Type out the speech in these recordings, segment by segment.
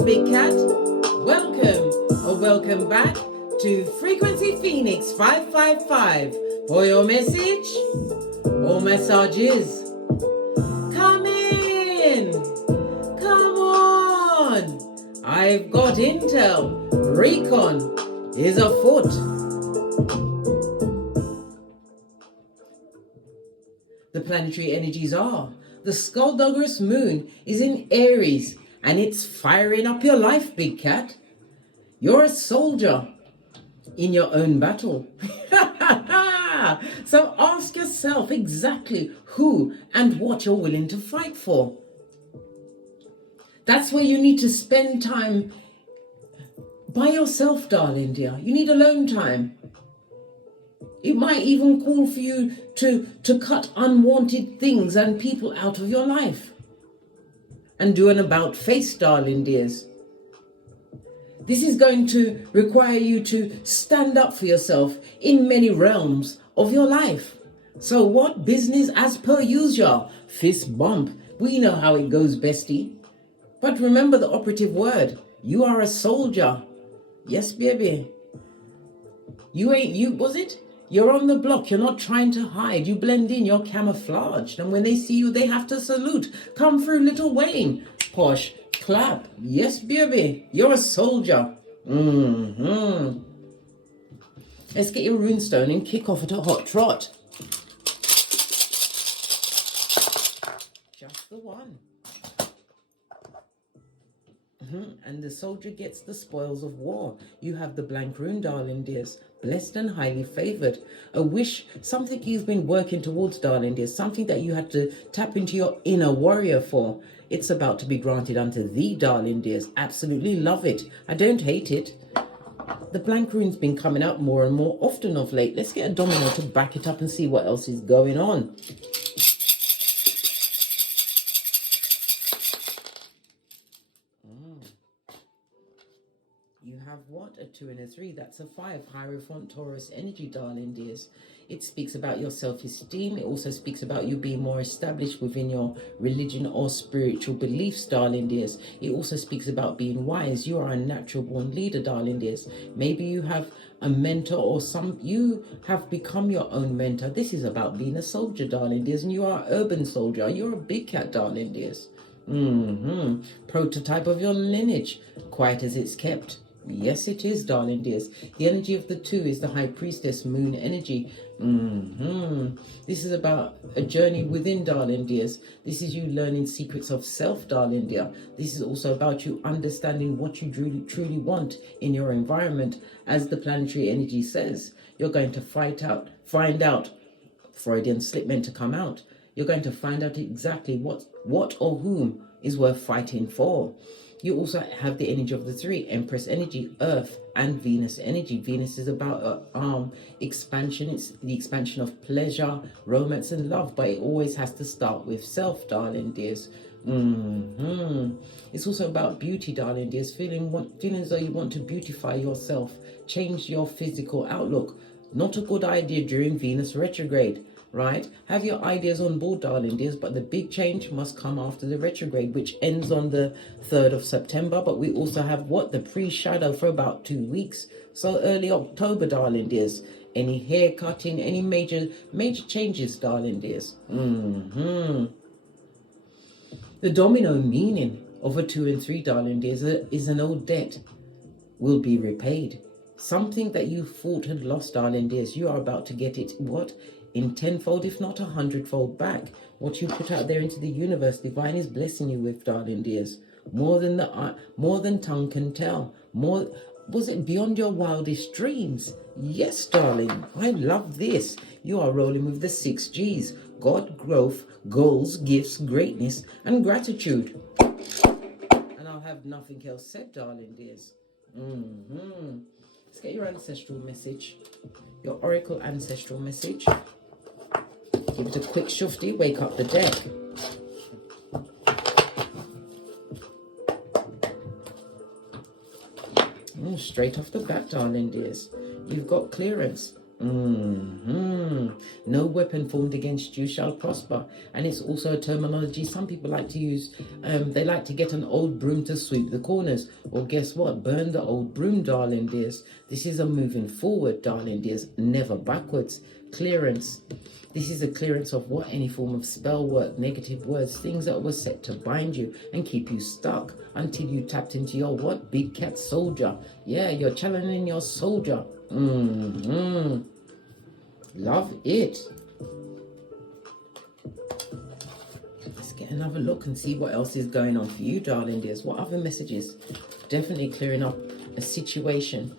morning, Big Cat. Welcome or welcome back to Frequency Phoenix 555 for your message or messages. Come in. Come on. I've got intel. Recon is afoot. The planetary energies are. The skullduggerous moon is in Aries and it's firing up your life, Big Cat. You're a soldier in your own battle. So ask yourself exactly who and what you're willing to fight for. That's where you need to spend time by yourself, darling dear. You need alone time. It might even call for you to cut unwanted things and people out of your life. And do an about face, darling dears. This is going to require you to stand up for yourself in many realms of your life. So what business as per usual? Fist bump. We know how it goes, bestie. But remember the operative word. You are a soldier. Yes, baby. Was it? You're on the block. You're not trying to hide. You blend in. You're camouflaged. And when they see you, they have to salute. Come through, little Wayne. Posh. Clap. Yes, baby. You're a soldier. Let's get your runestone and kick off at a hot trot. Just the one. And the soldier gets the spoils of war. You have the blank rune, darling dears. Blessed and highly favored. A wish, something you've been working towards, darling dears. Something that you had to tap into your inner warrior for. It's about to be granted unto thee, darling dears. Absolutely love it. I don't hate it. The blank rune's been coming up more and more often of late. Let's get a domino to back it up and see what else is going on. You have what? A 2 and a 3. That's a 5. Hierophant Taurus energy, darling dears. It speaks about your self-esteem. It also speaks about you being more established within your religion or spiritual beliefs, darling dears. It also speaks about being wise. You are a natural born leader, darling dears. Maybe you have a mentor or you have become your own mentor. This is about being a soldier, darling dears. And you are an urban soldier. You're a big cat, darling dears. Prototype of your lineage. Quiet as it's kept. Yes, it is, darling dears. The energy of the 2 is the High Priestess moon energy. This is about a journey within, darling dears. This is you learning secrets of self, darling dear. This is also about you understanding what you truly want in your environment. As the planetary energy says, you're going to find out, Freudian slip meant to come out. You're going to find out exactly what or whom is worth fighting for. You also have the energy of the 3, Empress energy, Earth and Venus energy. Venus is about expansion. It's the expansion of pleasure, romance and love, but it always has to start with self, darling dears. It's also about beauty, darling dears, feeling as though you want to beautify yourself, change your physical outlook. Not a good idea during Venus retrograde. Right? Have your ideas on board, darling dears, but the big change must come after the retrograde, which ends on the 3rd of September. But we also have the pre-shadow for about 2 weeks. So early October, darling dears. Any hair cutting, any major changes, darling dears. The domino meaning of a 2 and 3, darling dears, is an old debt will be repaid. Something that you thought had lost, darling dears, you are about to get it, in tenfold, if not 100-fold back. What you put out there into the universe, divine is blessing you with, darling dears. More than tongue can tell. Was it beyond your wildest dreams? Yes, darling. I love this. You are rolling with the 6 G's. God, growth, goals, gifts, greatness, and gratitude. And I'll have nothing else said, darling dears. Let's get your ancestral message. Your oracle ancestral message. Give it a quick shufty, wake up the deck. Straight off the bat, darling dears. You've got clearance. No weapon formed against you shall prosper. And it's also a terminology some people like to use. They like to get an old broom to sweep the corners. Well, guess what? Burn the old broom, darling dears. This is a moving forward, darling dears, never backwards. Clearance. This is a clearance of what? Any form of spell work, negative words, things that were set to bind you and keep you stuck until you tapped into your what? Big cat soldier. Yeah, you're channeling your soldier. Love it. Let's get another look and see what else is going on for you, darling dears. What other messages? Definitely clearing up a situation.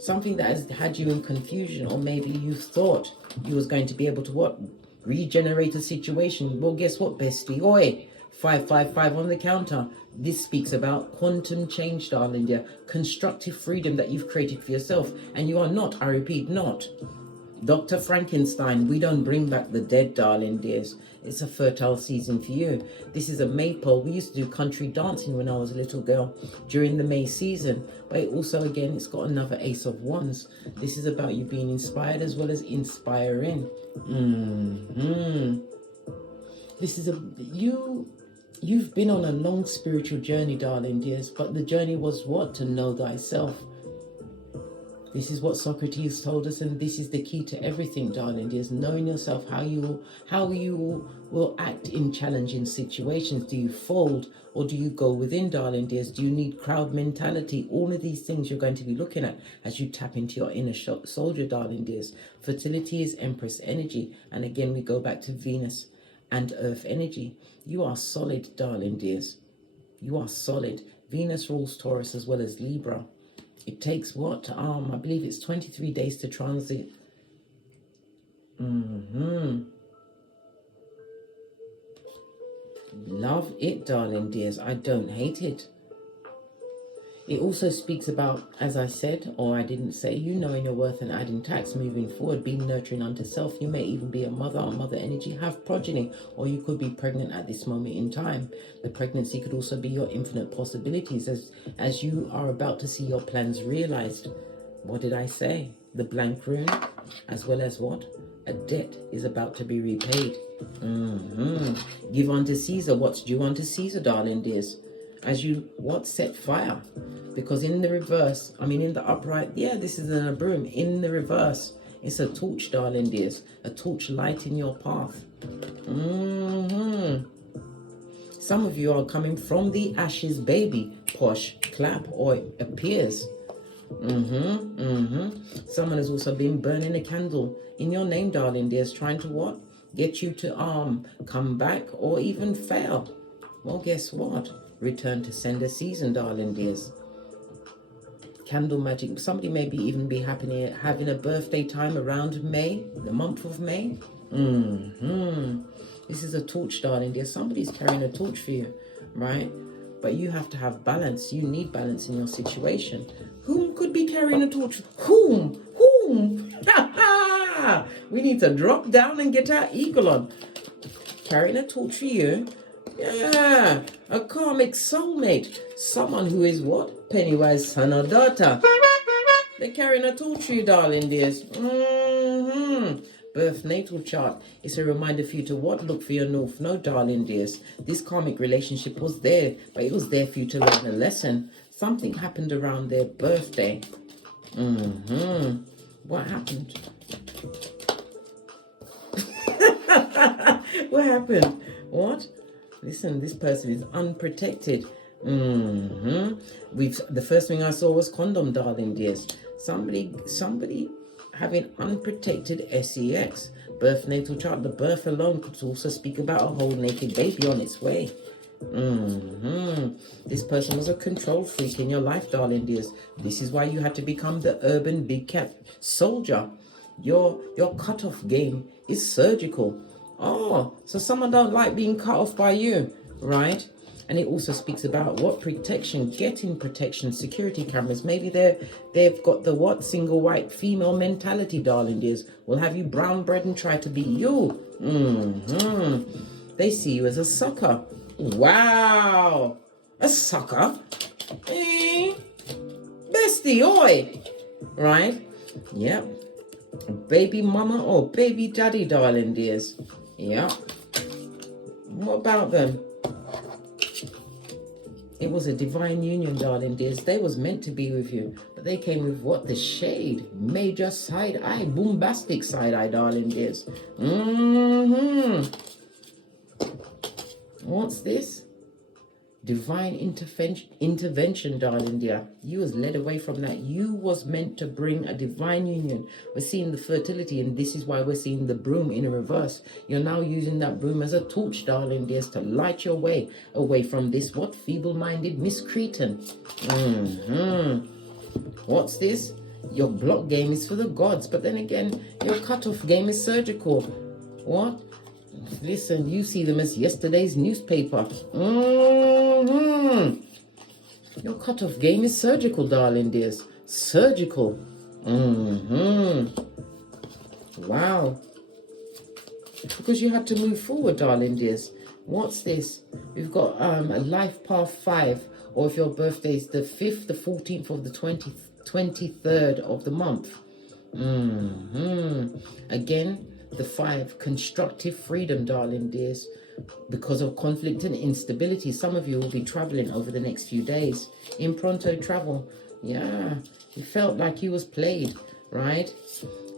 Something that has had you in confusion, or maybe you thought you was going to be able to what? Regenerate a situation. Well, guess what, bestie? Oi, 555 on the counter. This speaks about quantum change, darling dear. Constructive freedom that you've created for yourself. And you are not, I repeat, not Dr. Frankenstein. We don't bring back the dead, darling dears. It's a fertile season for you. This is a maypole. We used to do country dancing when I was a little girl during the May season. But it also, again, it's got another Ace of Wands. This is about you being inspired as well as inspiring. This is you've been on a long spiritual journey, darling dears. But the journey was what? To know thyself. This is what Socrates told us, and this is the key to everything, darling dears. Knowing yourself, how you will act in challenging situations. Do you fold or do you go within, darling dears? Do you need crowd mentality? All of these things you're going to be looking at as you tap into your inner soldier, darling dears. Fertility is Empress energy, and again we go back to Venus and Earth energy. You are solid, darling dears. You are solid. Venus rules Taurus as well as Libra. It takes what? I believe it's 23 days to transit. Love it, darling dears. I don't hate it. It also speaks about, as I said, or I didn't say, you knowing your worth and adding tax, moving forward, being nurturing unto self. You may even be a mother or mother energy, have progeny, or you could be pregnant at this moment in time. The pregnancy could also be your infinite possibilities as you are about to see your plans realized. What did I say? The blank rune, as well as what? A debt is about to be repaid. Give unto Caesar what's due unto Caesar, darling dears. As you set fire, because in the reverse, in the upright, this is a broom. In the reverse, it's a torch, darling dears, a torch lighting your path. Some of you are coming from the ashes, baby. Posh clap, or it appears. Someone has also been burning a candle in your name, darling dears, trying to what? Get you to come back or even fail. Well, guess what? Return to sender season, darling dears. Candle magic. Somebody maybe even be having a birthday time around May, the month of May. This is a torch, darling dear. Somebody's carrying a torch for you, right? But you have to have balance. You need balance in your situation. Whom could be carrying a torch? Whom? We need to drop down and get our eagle on. Carrying a torch for you. Yeah, a karmic soulmate. Someone who is what? Pennywise son or daughter. They're carrying a torch for you, darling dears. Birth natal chart. It's a reminder for you to what? Look for your north. No, darling dears. This karmic relationship was there, but it was there for you to learn a lesson. Something happened around their birthday. What happened? What happened? What? Listen, this person is unprotected. The first thing I saw was condom, darling dears. Somebody having unprotected sex. Birth natal chart. The birth alone could also speak about a whole naked baby on its way. This person was a control freak in your life, darling dears. This is why you had to become the urban big cat soldier. Your cutoff game is surgical. Oh, so someone don't like being cut off by you, right? And it also speaks about what? Protection, getting protection, security cameras. Maybe they've got the what? Single white female mentality, darling dears. Will have you brown bread and try to be you. They see you as a sucker. Wow, a sucker? Bestie, oi, right? Yep. Baby mama or baby daddy, darling dears. Yeah. What about them? It was a divine union, darling dears. They was meant to be with you. But they came with what? The shade. Major side eye. Bombastic side eye, darling dears. What's this? Divine intervention, darling dear. You was led away from that. You was meant to bring a divine union. We're seeing the fertility, and this is why we're seeing the broom in reverse. You're now using that broom as a torch, darling dears, to light your way away from this, what? Feeble-minded miscreant. What's this? Your block game is for the gods, but then again, your cutoff game is surgical. What? Listen, you see them as yesterday's newspaper. Your cutoff game is surgical, darling dears. Surgical. Wow. Because you had to move forward, darling dears. What's this? We've got a life path 5. Or if your birthday is the 5th, the 14th, or the 23rd of the month. Again, the 5, constructive freedom, darling dears. Because of conflict and instability, some of you will be traveling over the next few days. In pronto travel. Yeah, you felt like you was played, right?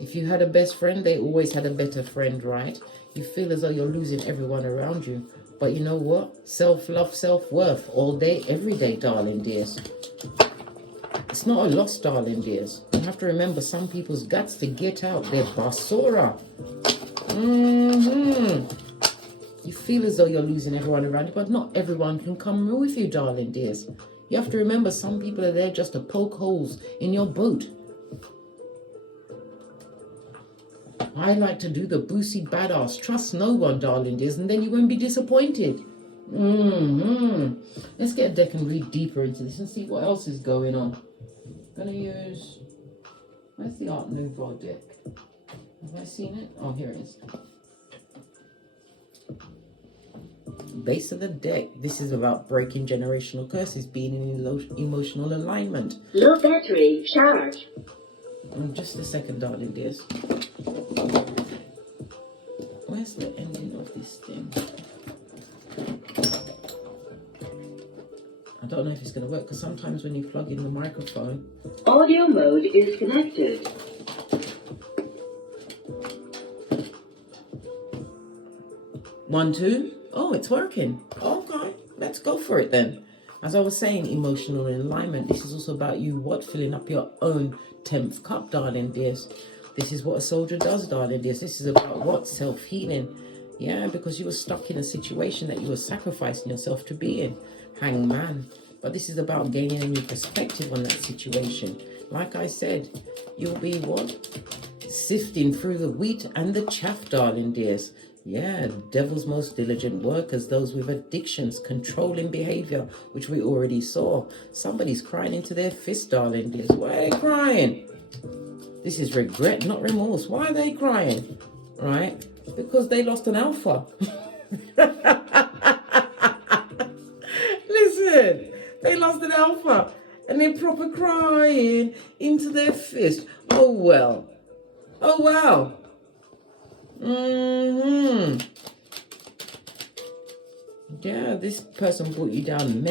If you had a best friend, they always had a better friend, right? You feel as though you're losing everyone around you. But you know what? Self-love, self-worth, all day, every day, darling dears. It's not a loss, darling dears. You have to remember, some people's guts to get out their basura. You feel as though you're losing everyone around you, but not everyone can come with you, darling dears. You have to remember, some people are there just to poke holes in your boat. I like to do the boozy badass, trust no one, darling dears, and then you won't be disappointed. Let's get a deck and read deeper into this and see what else is going on. Gonna use, where's the Art Nouveau deck? Have I seen it? Oh, here it is. Base of the deck. This is about breaking generational curses, being in emotional alignment. Low battery charge. Just a second, darling dears. Where's the ending of this thing? I don't know if it's going to work, because sometimes when you plug in the microphone... Audio mode is connected. One, two. Oh, it's working. Okay, let's go for it then. As I was saying, emotional alignment. This is also about you, what? Filling up your own 10th cup, darling dears. This is what a soldier does, darling dears. This is about what? Self-healing. Yeah, because you were stuck in a situation that you were sacrificing yourself to be in. Hangman. But this is about gaining a new perspective on that situation. Like I said, you'll be what? Sifting through the wheat and the chaff, darling dears. Yeah, devil's most diligent workers, those with addictions, controlling behavior, which we already saw. Somebody's crying into their fist, darling dears. Why are they crying? This is regret, not remorse. Why are they crying? Right? Because they lost an alpha. Listen, they lost an alpha and they're proper crying into their fist. Oh, well. Oh, wow. Yeah, this person brought you down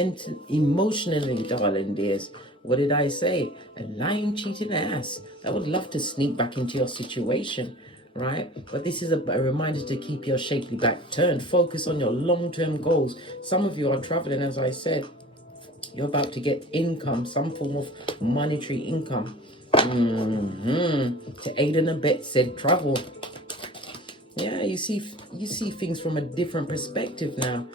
emotionally, darling dears. What did I say? A lying, cheating ass that would love to sneak back into your situation, right? But this is a reminder to keep your shapely back turned. Focus on your long-term goals. Some of you are traveling, as I said. You're about to get income, some form of monetary income. To aid and abet said travel. Yeah, you see things from a different perspective now.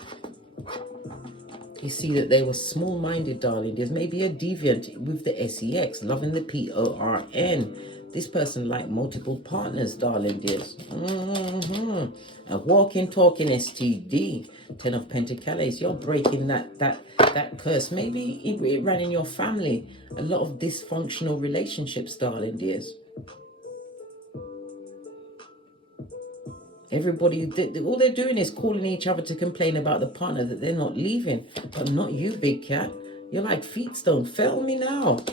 You see that they were small-minded, darling. There's maybe a deviant with the SEX, loving the PORN. This person liked multiple partners, darling dears. A walking, talking STD. 10 of Pentacles. You're breaking that curse. Maybe it ran in your family. A lot of dysfunctional relationships, darling dears. Everybody, all they're doing is calling each other to complain about the partner that they're not leaving. But not you, big cat. You're like feet stone. Fail me now.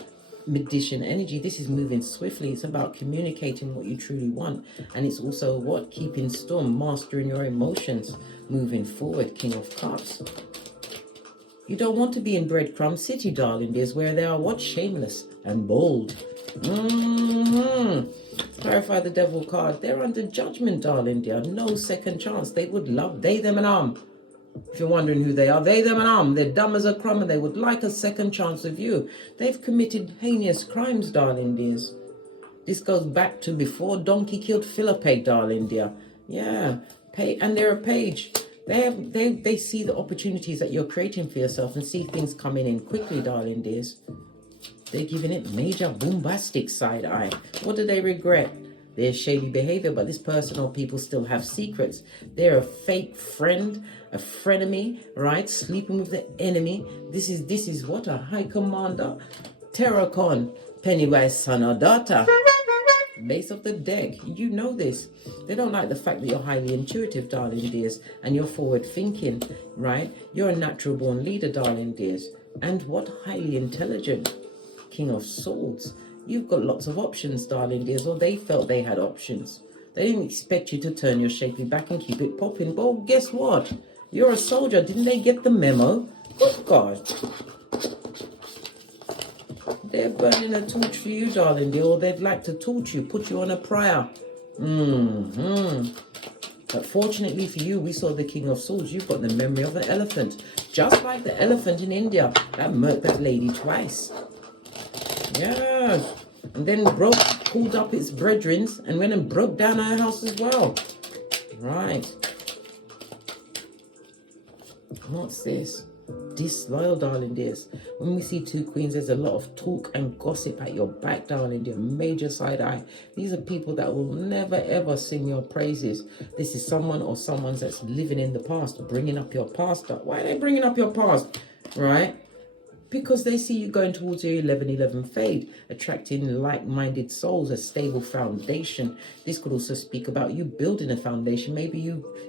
magician energy. This is moving swiftly. It's about communicating what you truly want. And it's also what? Keeping storm, mastering your emotions, moving forward. King of Cups. You don't want to be in breadcrumb city, darling dears, where they are what? Shameless and bold. Clarify the devil card. They're under judgment, darling dear. No second chance. They would love, they, them and if you're wondering who they are, they, them and they're dumb as a crumb and they would like a second chance of you. They've committed heinous crimes, darling dears. This goes back to before Donkey killed Philippe, darling dear. Yeah, and they're a page. They see the opportunities that you're creating for yourself and see things coming in quickly, darling dears. They're giving it major bombastic side eye. What do they regret? Their shady behavior, but this person or people still have secrets. They're a fake friend, a frenemy, right? Sleeping with the enemy. This is what? A high commander. Terracon, Pennywise son or daughter. Base of the deck. You know this. They don't like the fact that you're highly intuitive, darling dears, and you're forward thinking, right? You're a natural born leader, darling dears. And what? Highly intelligent. King of Swords. You've got lots of options, darling dears, or they felt they had options. They didn't expect you to turn your shapely back and keep it popping. Well, guess what? You're a soldier. Didn't they get the memo? Good God. They're burning a torch for you, darling dear, or they'd like to torch you, put you on a prayer. But fortunately for you, we saw the King of Swords. You've got the memory of an elephant. Just like the elephant in India that murked that lady twice. Yeah, and then pulled up its brethren and went and broke down our house as well. Right. What's this? Disloyal, darling dears. When we see two queens, there's a lot of talk and gossip at your back, darling dear. Major side eye. These are people that will never ever sing your praises. This is someone or someone that's living in the past, bringing up your past. Why are they bringing up your past? Right? Because they see you going towards your 11-11 fade, attracting like-minded souls, a stable foundation. This could also speak about you building a foundation. Maybe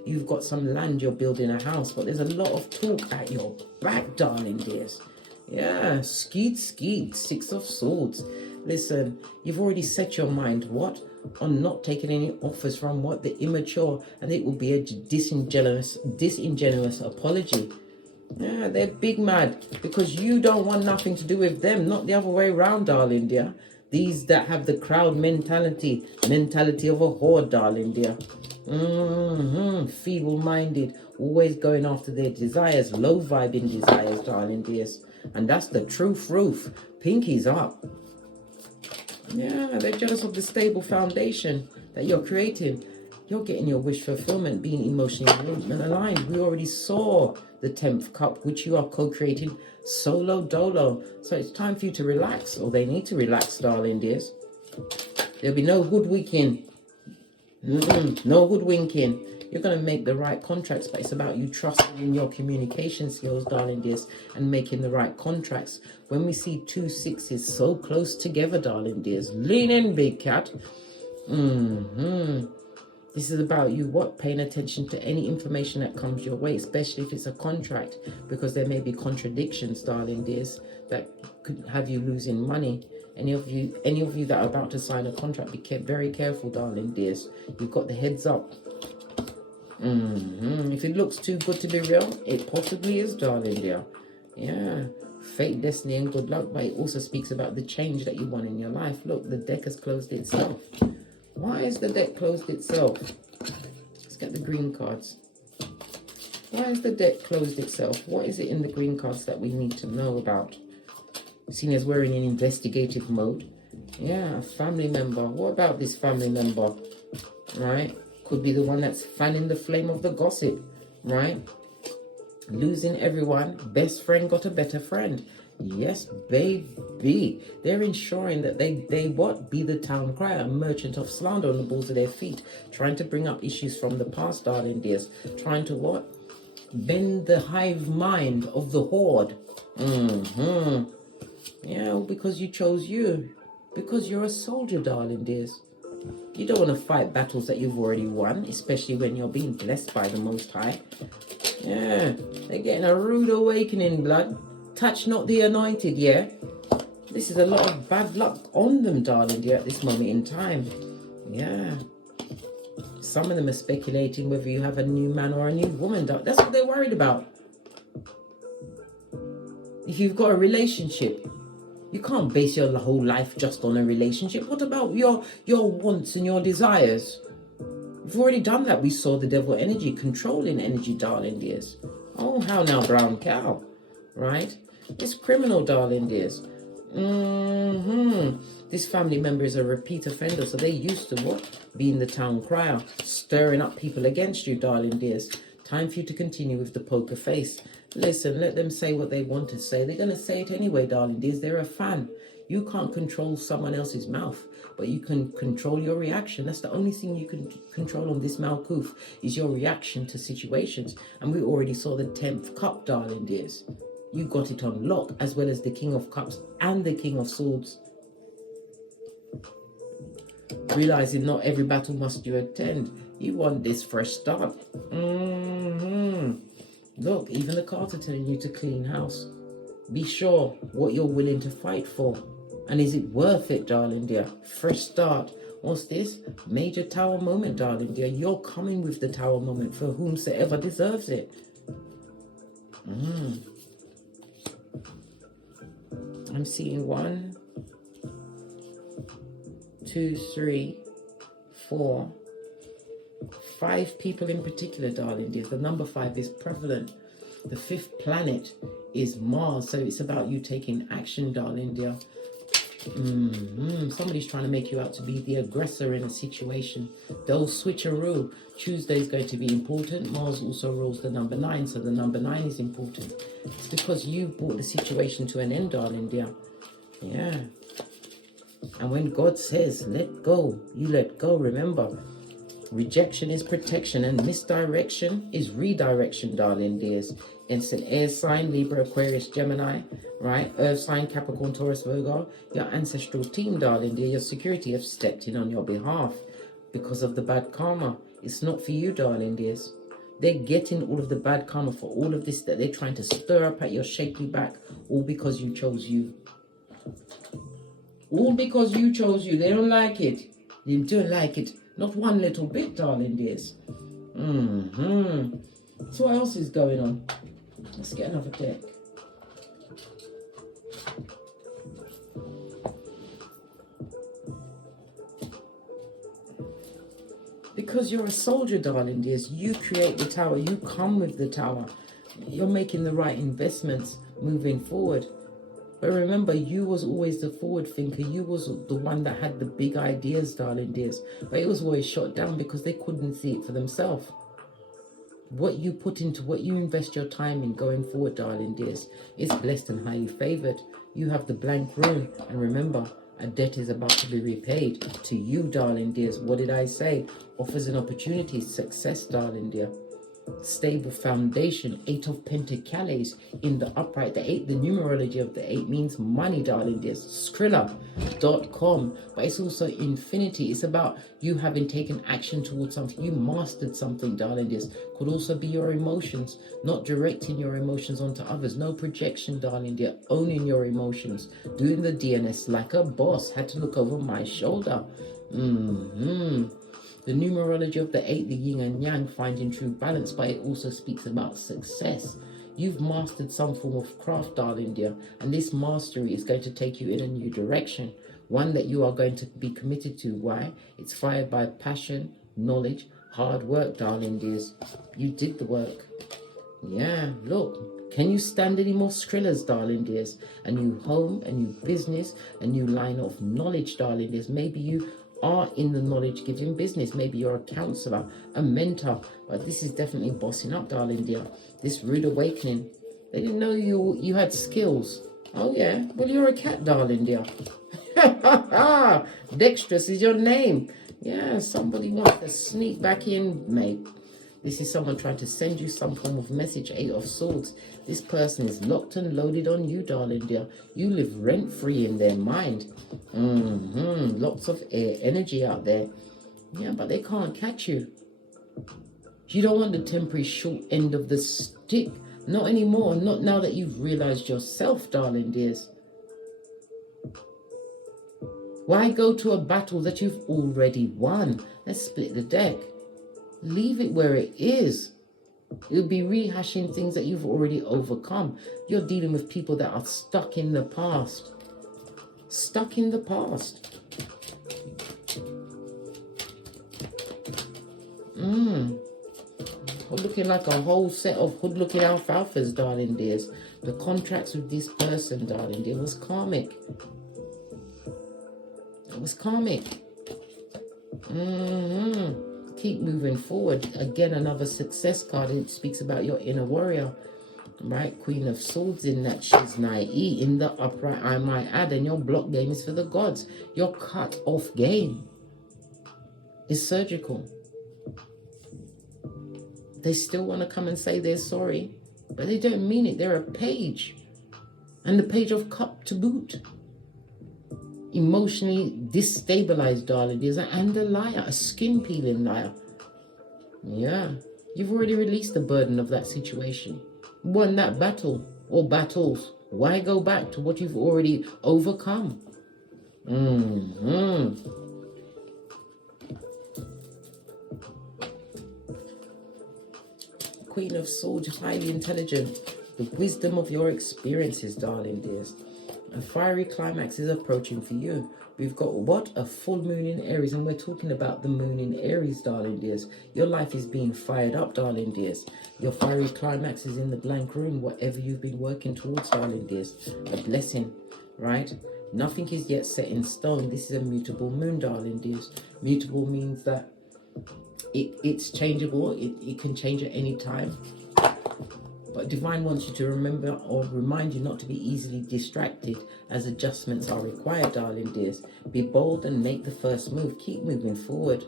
you've got some land, you're building a house, but there's a lot of talk at your back, darling dears. Yeah, skeet, Six of Swords. Listen, you've already set your mind, what? On not taking any offers from what? The immature, and it will be a disingenuous apology. Yeah, they're big mad because you don't want nothing to do with them, not the other way around, darling dear. These that have the crowd mentality of a horde, darling dear. Feeble-minded, always going after their desires, low-vibing desires, darling dears. And that's the truth, roof. Pinkies up. Yeah, they're jealous of the stable foundation that you're creating. You're getting your wish fulfillment, being emotionally aligned. We already saw the 10th cup, which you are co-creating solo dolo. So it's time for you to relax, or they need to relax, darling dears. There'll be no hoodwinking. No hoodwinking. You're going to make the right contracts, but it's about you trusting in your communication skills, darling dears, and making the right contracts. When we see 2 6s so close together, darling dears, lean in, big cat. This is about you, what? Paying attention to any information that comes your way, especially if it's a contract, because there may be contradictions, darling dears, that could have you losing money. Any of you that are about to sign a contract, be very careful, darling dears. You've got the heads up. If it looks too good to be real, it possibly is, darling dear. Yeah, fate, destiny, and good luck, but it also speaks about the change that you want in your life. Look, the deck has closed itself. Why is the deck closed itself? Let's get the green cards. Why is the deck closed itself? What is it in the green cards that we need to know about? Seeing as we're in an investigative mode. Yeah, a family member. What about this family member? Right? Could be the one that's fanning the flame of the gossip. Right? Losing everyone. Best friend got a better friend. Yes, baby. They're ensuring that they what? Be the town crier, a merchant of slander on the balls of their feet, trying to bring up issues from the past, darling dears. Trying to what? Bend the hive mind of the horde. Yeah, because you chose you. Because you're a soldier, darling dears. You don't want to fight battles that you've already won, especially when you're being blessed by the Most High. Yeah, they're getting a rude awakening, blood. Touch not the anointed, yeah? This is a lot of bad luck on them, darling dear, at this moment in time. Yeah. Some of them are speculating whether you have a new man or a new woman. That's what they're worried about. If you've got a relationship, you can't base your whole life just on a relationship. What about your wants and your desires? We've already done that. We saw the devil energy, controlling energy, darling dears. Oh, how now, brown cow, right? It's criminal, darling dears. This family member is a repeat offender, so they're used to what? Being the town crier, stirring up people against you, darling dears. Time for you to continue with the poker face. Listen, let them say what they want to say. They're going to say it anyway, darling dears. They're a fan. You can't control someone else's mouth, but you can control your reaction. That's the only thing you can control on this Malkuth, is your reaction to situations. And we already saw the 10th cup, darling dears. You got it on lock, as well as the King of Cups and the King of Swords. Realizing not every battle must you attend. You want this fresh start. Look, even the cards are telling you to clean house. Be sure what you're willing to fight for. And is it worth it, darling dear? Fresh start. What's this? Major tower moment, darling dear. You're coming with the tower moment for whomsoever deserves it. I'm seeing 1, 2, 3, 4, 5 people in particular, darling dear. The number 5 is prevalent. The 5th planet is Mars, so it's about you taking action, darling dear. Somebody's trying to make you out to be the aggressor in a situation. They'll switch a rule. Tuesday is going to be important. Mars also rules the number 9, so the number 9 is important. It's because you brought the situation to an end, darling dear. Yeah. And when God says, let go, you let go. Remember, rejection is protection and misdirection is redirection, darling dears. It's an air sign, Libra, Aquarius, Gemini, right? Earth sign, Capricorn, Taurus, Virgo. Your ancestral team, darling dear, your security have stepped in on your behalf because of the bad karma. It's not for you, darling dears. They're getting all of the bad karma for all of this that they're trying to stir up at your shaky back, all because you chose you. All because you chose you. They don't like it. They don't like it. Not one little bit, darling dears. So what else is going on? Let's get another deck. Because you're a soldier, darling dears. You create the tower. You come with the tower. You're making the right investments moving forward. But remember, you was always the forward thinker. You was the one that had the big ideas, darling dears. But it was always shot down because they couldn't see it for themselves. What you put into, what you invest your time in going forward, darling dears, is blessed and highly favored. You have the blank room. And remember, a debt is about to be repaid to you, darling dears. What did I say? Offers and opportunities, success, darling dear. Stable foundation, 8 of Pentacles in the upright. The 8, the numerology of the 8 means money, darling dears. Skrilla.com. But it's also infinity. It's about you having taken action towards something. You mastered something, darling dears. Could also be your emotions, not directing your emotions onto others. No projection, darling dear. Owning your emotions. Doing the DNS like a boss. Had to look over my shoulder. The numerology of the 8, the yin and yang, finding true balance, but it also speaks about success. You've mastered some form of craft, darling dear, and this mastery is going to take you in a new direction, one that you are going to be committed to. Why? It's fired by passion, knowledge, hard work, darling dears. You did the work. Yeah, look. Can you stand any more Skrillas, darling dears? A new home, a new business, a new line of knowledge, darling dears. Maybe you are in the knowledge giving business. Maybe you're a counselor, a mentor, but this is definitely bossing up, darling dear. This rude awakening. They didn't know you had skills. Oh yeah, well, you're a cat, darling dear. Dexterous is your name. Yeah, somebody wants to sneak back in, mate. This is someone trying to send you some form of message. 8 of Swords. This person is locked and loaded on you, darling dear. You live rent-free in their mind. Lots of air energy out there. Yeah, but they can't catch you. You don't want the temporary short end of the stick. Not anymore. Not now that you've realized yourself, darling dears. Why go to a battle that you've already won? Let's split the deck. Leave it where it is. You'll be rehashing things that you've already overcome. You're dealing with people that are stuck in the past. Stuck in the past. Looking like a whole set of hood-looking alfalfas, darling dears. The contracts with this person, darling dear, was karmic. It was karmic. Keep moving forward. Again, another success card. It speaks about your inner warrior. Right? Queen of Swords in that. She's naive in the upright, I might add. And your block game is for the gods. Your cut-off game is surgical. They still want to come and say they're sorry, but they don't mean it. They're a page. And the page of cup to boot. Emotionally destabilized, darling. And a liar, a skin-peeling liar. Yeah. You've already released the burden of that situation. Won that battle or battles. Why go back to what you've already overcome? Queen of Swords, highly intelligent. The wisdom of your experiences, darling dears. A fiery climax is approaching for you. We've got what? A full moon in Aries, and we're talking about the moon in Aries, darling dears. Your life is being fired up, darling dears. Your fiery climax is in the blank room, whatever you've been working towards, darling dears. A blessing, right? Nothing is yet set in stone. This is a mutable moon, darling dears. Mutable means that it's changeable. It can change at any time. But Divine wants you to remember or remind you not to be easily distracted as adjustments are required, darling dears. Be bold and make the first move. Keep moving forward.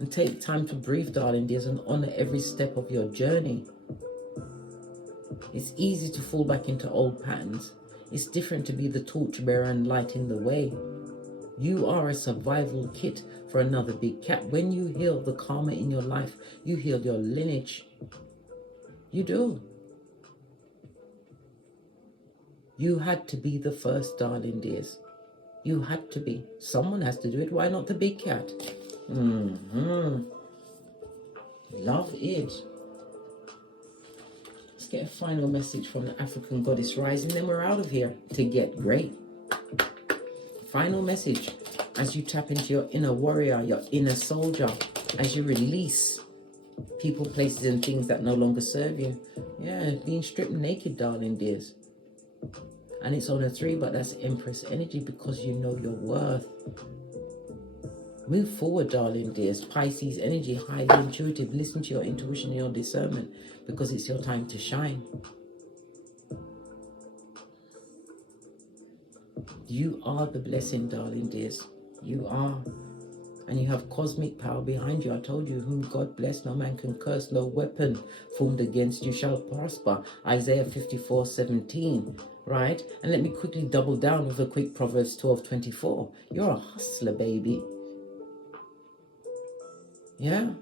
And take time to breathe, darling dears, and honor every step of your journey. It's easy to fall back into old patterns. It's different to be the torchbearer and lighting the way. You are a survival kit for another big cat. When you heal the karma in your life, you heal your lineage. You do. You had to be the first, darling dears. You had to be. Someone has to do it. Why not the big cat? Love it. Let's get a final message from the African Goddess Rising. Then we're out of here to get great. Final message. As you tap into your inner warrior, your inner soldier, as you release people, places, and things that no longer serve you. Yeah, being stripped naked, darling dears. And it's on a 3, but that's Empress energy because you know your worth. Move forward, darling dears. Pisces energy, highly intuitive. Listen to your intuition and your discernment because it's your time to shine. You are the blessing, darling dears. You are. And you have cosmic power behind you. I told you, whom God bless, no man can curse. No weapon formed against you shall prosper. Isaiah 54:17, right? And let me quickly double down with a quick Proverbs 12:24. You're a hustler, baby. Yeah.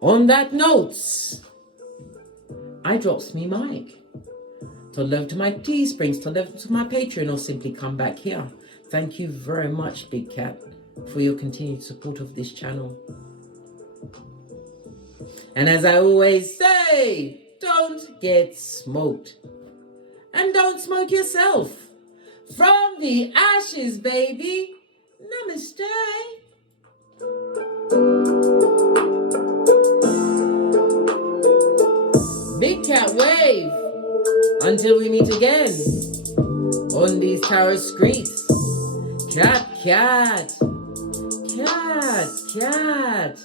On that note, I drops me mic. Tell love to my Teesprings, tell love to my Patreon, or simply come back here. Thank you very much, Big Cat, for your continued support of this channel. And as I always say, don't get smoked. And don't smoke yourself. From the ashes, baby. Namaste. Big Cat wave. Until we meet again on these tarot streets. Cat, cat, cat, cat.